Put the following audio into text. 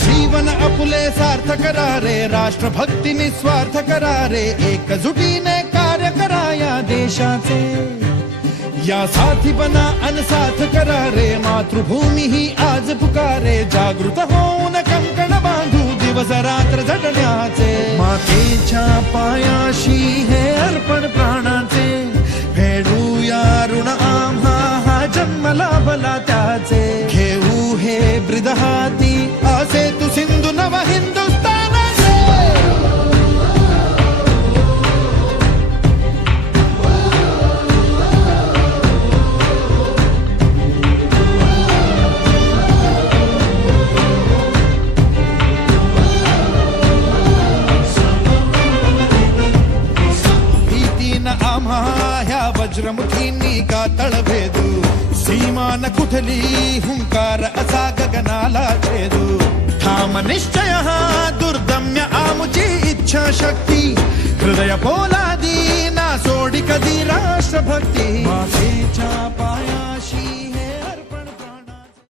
जीवन आपुले सार्थ करा रे, राष्ट्रभक्ती निस्वार्थ करा रे, एकजुटीने कार्य करा या देशाचे. या साथी बना अनसाथ करा रे, मातृभूमी ही आज पुकारे. जागृत होऊन कंकण बांधू दिवस रात्र झटण्याचे. मातेच्या पायाशी हे अर्पण प्राणाचे, फेडूया ऋण आम्हा हा जन्म लाभला त्याचे. घेऊ हे ब्रिद हाती असे तू सिंधू नव हिंदुस्थानाचे. भीतीन आम्हा ह्या वज्रमुखींनी का तळभेदू. सीमान कुठली हुंकार असा गगनाला छेदू. ठाम निश्चय हा दुर्दम्य आमुची इच्छा शक्ती. हृदय पोलादी ना सोडी कधी राष्ट्रभक्ती.